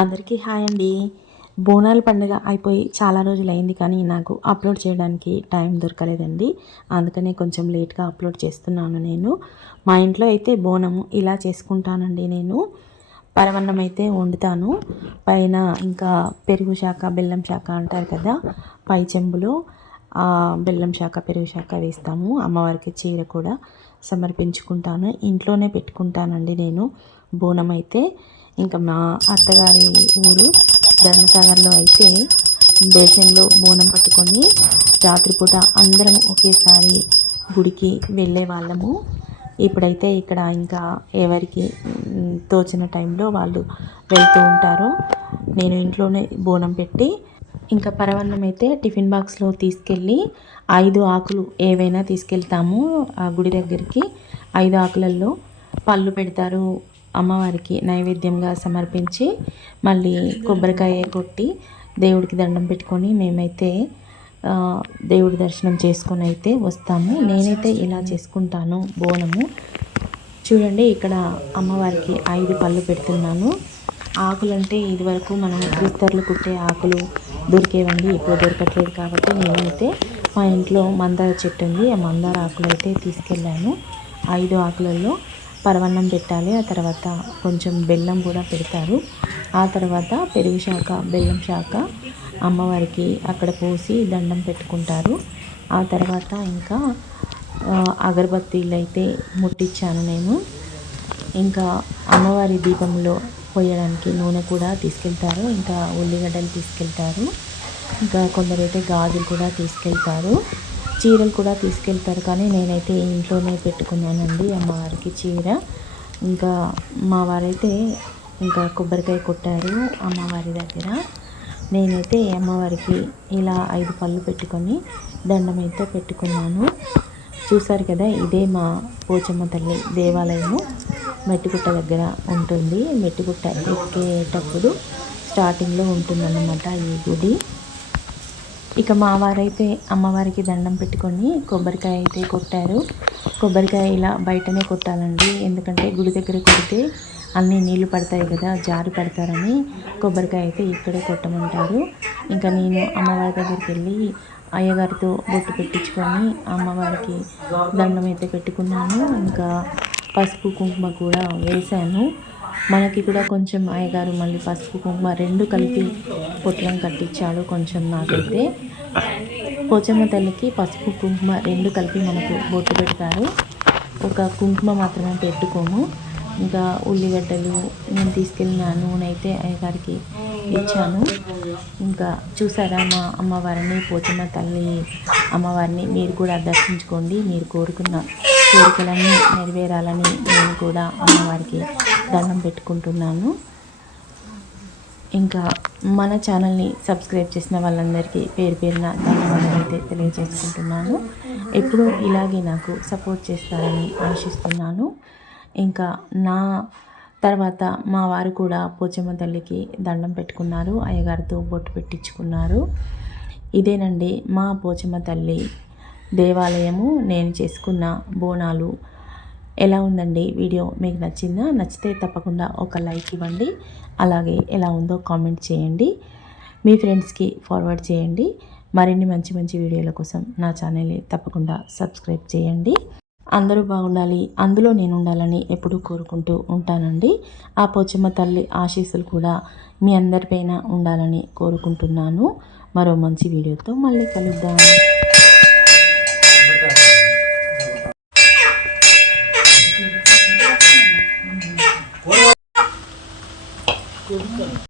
అందరికీ హాయ్ అండి. బోనాల పండుగ అయిపోయి చాలా రోజులైంది కానీ నాకు అప్లోడ్ చేయడానికి టైం దొరకలేదండి. అందుకనే కొంచెం లేట్గా అప్లోడ్ చేస్తున్నాను నేను. మా ఇంట్లో అయితే బోనము ఇలా చేసుకుంటానండి నేను. పరవన్నం అయితే వండుతాను. పైన ఇంకా పెరుగు శాఖ, బెల్లం శాఖ అంటారు కదా, పై చెంబులో బెల్లం శాఖ, పెరుగు శాఖ వేస్తాము. అమ్మవారికి చీర కూడా సమర్పించుకుంటాను. ఇంట్లోనే పెట్టుకుంటానండి నేను బోనం అయితే. ఇంకా మా అత్తగారి ఊరు ధర్మసాగర్లో అయితే బేషన్లో బోనం పట్టుకొని రాత్రిపూట అందరం ఒకేసారి గుడికి వెళ్ళే వాళ్ళము. ఇప్పుడైతే ఇక్కడ ఇంకా ఎవరికి తోచిన టైంలో వాళ్ళు వెళ్తూ ఉంటారు. నేను ఇంట్లోనే బోనం పెట్టి ఇంకా పరవన్నం అయితే టిఫిన్ బాక్స్లో తీసుకెళ్ళి 5 ఆకులు ఏవైనా తీసుకెళ్తాము ఆ గుడి దగ్గరికి. 5 ఆకులలో పళ్ళు పెడతారు, అమ్మవారికి నైవేద్యంగా సమర్పించి మళ్ళీ కొబ్బరికాయ కొట్టి దేవుడికి దండం పెట్టుకొని మేమైతే దేవుడి దర్శనం చేసుకొని అయితే వస్తాము. నేనైతే ఇలా చేసుకుంటాను బోనము. చూడండి, ఇక్కడ అమ్మవారికి 5 పళ్ళు పెడుతున్నాను. ఆకులు అంటే ఇదివరకు మనం విస్తర్లు కుట్టే ఆకులు దొరికేవండి, ఇప్పుడు దొరకట్లేదు. కాబట్టి నేనైతే మా ఇంట్లో మందార చెట్టు ఉంది, ఆ మందార ఆకులు అయితే తీసుకెళ్ళాను. 5 ఆకులలో పరవన్నం పెట్టాలి. ఆ తర్వాత కొంచెం బెల్లం కూడా పెడతారు. ఆ తర్వాత పెరుగు శాఖ, బెల్లం శాఖ అమ్మవారికి అక్కడ పోసి దండం పెట్టుకుంటారు. ఆ తర్వాత ఇంకా అగరబత్తీలు అయితే ముట్టించాను నేను. ఇంకా అమ్మవారి దీపంలో పోయడానికి నూనె కూడా తీసుకెళ్తారు, ఇంకా ఉల్లిగడ్డలు తీసుకెళ్తారు, ఇంకా కొందరైతే గాజులు కూడా తీసుకెళ్తారు, చీరలు కూడా తీసుకెళ్తారు. కానీ నేనైతే ఇంట్లోనే పెట్టుకున్నానండి అమ్మవారికి చీర. ఇంకా మా వారైతే ఇంకా కొబ్బరికాయ కొట్టారు అమ్మవారి దగ్గర. నేనైతే అమ్మవారికి ఇలా 5 పళ్ళు పెట్టుకొని దండం అయితే పెట్టుకున్నాను. చూసారు కదా, ఇదే మా పోచమ్మ తల్లి దేవాలయము. మెట్టుగుట్ట దగ్గర ఉంటుంది. మెట్టుగుట్ట ఎక్కేటప్పుడు స్టార్టింగ్లో ఉంటుందన్నమాట ఈ గుడి. ఇక మా వారైతే అమ్మవారికి దండం పెట్టుకొని కొబ్బరికాయ అయితే కొట్టారు. కొబ్బరికాయ ఇలా బయటనే కొట్టాలండి, ఎందుకంటే గుడి దగ్గర కొడితే అన్నీ నీళ్లు పడతాయి కదా, జారి పడతారని కొబ్బరికాయ అయితే ఇక్కడే కొట్టమంటారు. ఇంకా నేను అమ్మవారి దగ్గరికి వెళ్ళి అయ్యగారితో బొట్టు పెట్టించుకొని అమ్మవారికి దండం అయితే పెట్టుకున్నాను. ఇంకా పసుపు కుంకుమ కూడా వేశాను. మనకి కూడా కొంచెం అయ్యగారు మళ్ళీ పసుపు కుంకుమ 2 కలిపి పొట్లం కట్టించాడు కొంచెం నాకైతే. పోచమ్మ తల్లికి పసుపు కుంకుమ 2 కలిపి మనకు బొట్టు పెడతారు, ఒక కుంకుమ మాత్రమే పెట్టుకోము. ఇంకా ఉల్లిగడ్డలు నేను తీసుకెళ్ళిన నూనె అయితే అయ్యగారికి ఇచ్చాను. ఇంకా చూసారా మా అమ్మవారిని, పోచమ్మ తల్లి అమ్మవారిని మీరు కూడా దర్శించుకోండి. మీరు కోరుకున్న కోరికలన్నీ నెరవేరాలని నేను కూడా అమ్మవారికి దండం పెట్టుకుంటున్నాను. ఇంకా మన ఛానల్ని సబ్స్క్రైబ్ చేసిన వాళ్ళందరికీ పేరు పేరున ధన్యవాదాలు అయితే తెలియజేసుకుంటున్నాను. ఎప్పుడూ ఇలాగే నాకు సపోర్ట్ చేస్తారని ఆశిస్తున్నాను. ఇంకా నా తర్వాత మా వారు కూడా పోచమ్మ తల్లికి దండం పెట్టుకున్నారు, అయ్యగారితో బొట్టు పెట్టించుకున్నారు. ఇదేనండి మా పోచమ్మ తల్లి దేవాలయము, నేను చేసుకున్న బోనాలు. ఎలా ఉందండి వీడియో? మీకు నచ్చిందా? నచ్చితే తప్పకుండా ఒక లైక్ ఇవ్వండి. అలాగే ఎలా ఉందో కామెంట్ చేయండి, మీ ఫ్రెండ్స్కి ఫార్వర్డ్ చేయండి. మరిన్ని మంచి మంచి వీడియోల కోసం నా ఛానల్ని తప్పకుండా సబ్స్క్రైబ్ చేయండి. అందరూ బాగుండాలి, అందులో నేను ఉండాలని ఎప్పుడూ కోరుకుంటూ ఉంటానండి. ఆ పోచమ్మ తల్లి ఆశీస్సులు కూడా మీ అందరిపైన ఉండాలని కోరుకుంటున్నాను. మరో మంచి వీడియోతో మళ్ళీ కలుద్దాం.